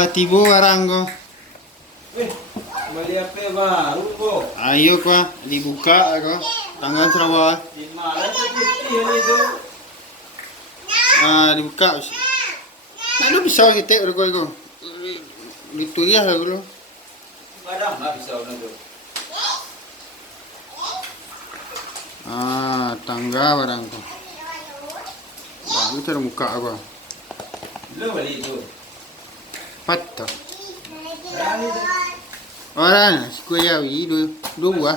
Latibo barang ko. Beli apa baru kok? Ayo ko, dibuka ako. Tanggal Sarawak. Di mana putih itu? Dibuka. Ano bisa kita udah ko. Ditulis ako lo. Kadang lah bisa udah tu. Tangga barang ko. Baru terbuka ako. Lo beli itu. Patto. Berani tu. Orang sekuya dua buah.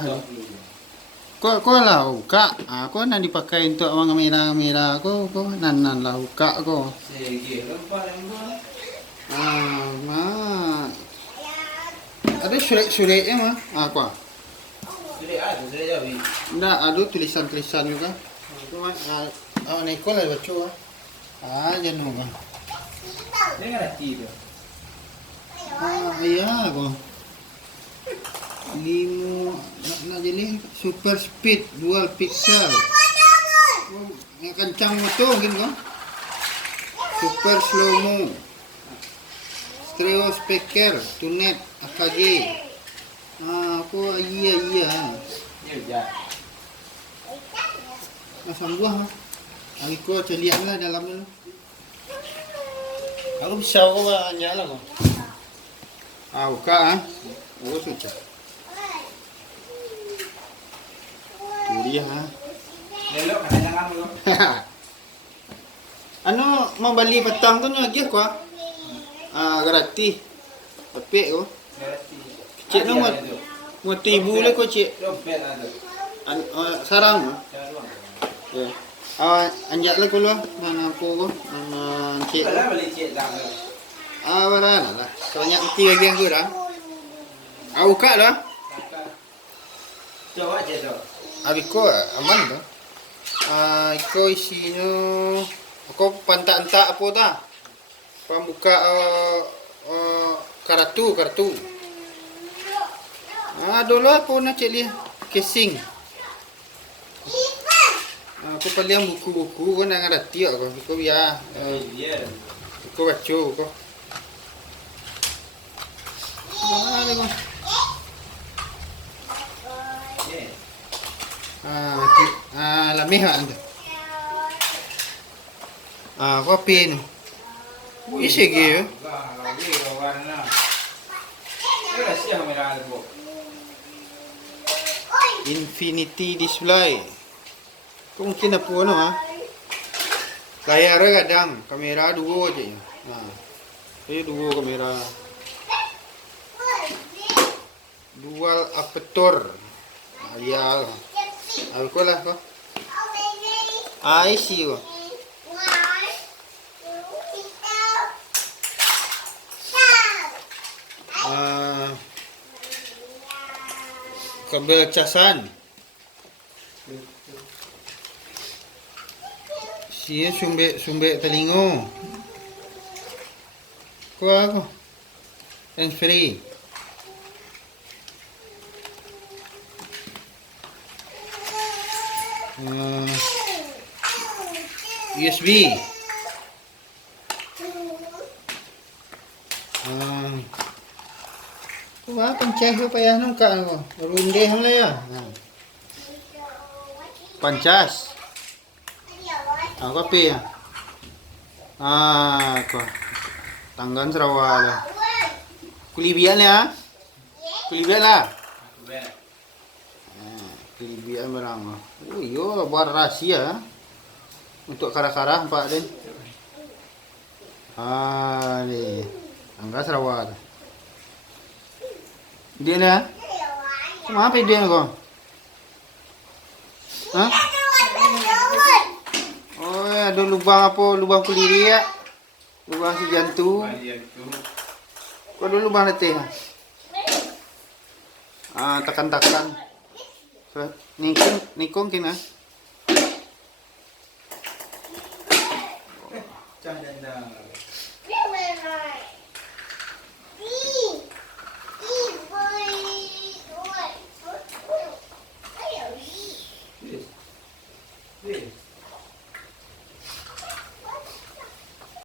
Kau lah buka. Kau nak dipakai untuk orang kamera. Kau nan lah buka kau. Segi lempas lempas. Ada surat-suratnya mah. Kau. Sudah ada, sudah jadi. Nggak, ada tulisan-tulisan juga. Cuma Neko lah baca. Jangan lupa. Dengar hati tu. Iya kok. 5 nak jadi super speed dual pixel. Yang kencang motor mungkin kok. Super slow mo. Stereo speaker, tunet, AKG. Apa iya. Ya dah. Masang buah. Aku lihat lah dalamnya. Aku bisa kok nyala kok. Buka Oh sudah. Tu dia Lelok kadang kamu lo. Ano mau beli petang tu lagi aku gratis. Tapi ko. Cik no mo tibu le ko cik. Dompet ada. Sarang. Sarang. Ya. Anjak le ko lo mana aku ko. Cik. Kalau beli cik dah. Wala lah. Banyak mesti lagi yang kurang. Buka dah. Coba je tu. Ko aman tu. Ko isinya ko pantak-antak apa dah. Pembuka kartu. Dulu apa nak cek lihat casing. Aku paliang buku-buku ko nak ngerti aku. Ko biar. Ko baca ko. Lamih anda. Kopi ni. Isi ge. Infinity display. Kau mungkin apa no Layar kadang kamera dua je. Ini dua kamera. Dual aperture. Ya. Aku lah kau. Isi ko. Kabel casan. Sia sumbe telingo. Ko. Hands free. USB. Pancas ko payah nung ka ko. Runde ham la ya. Pancas. Kopi ya. Ko. Tanggan Sarawak lah. Kulibian ya. Kulibian lah. Kulibian barang. Yo, buat rahasia. Untuk kara-kara Pak Den. Ni. Tangga Sarawak. Dia ni Kenapa dia kau? Ada lubang apa? Lubang keliri ya? Lubang si jantung. Kau ada lubang letih. Tekan-tekan. Nikung kena.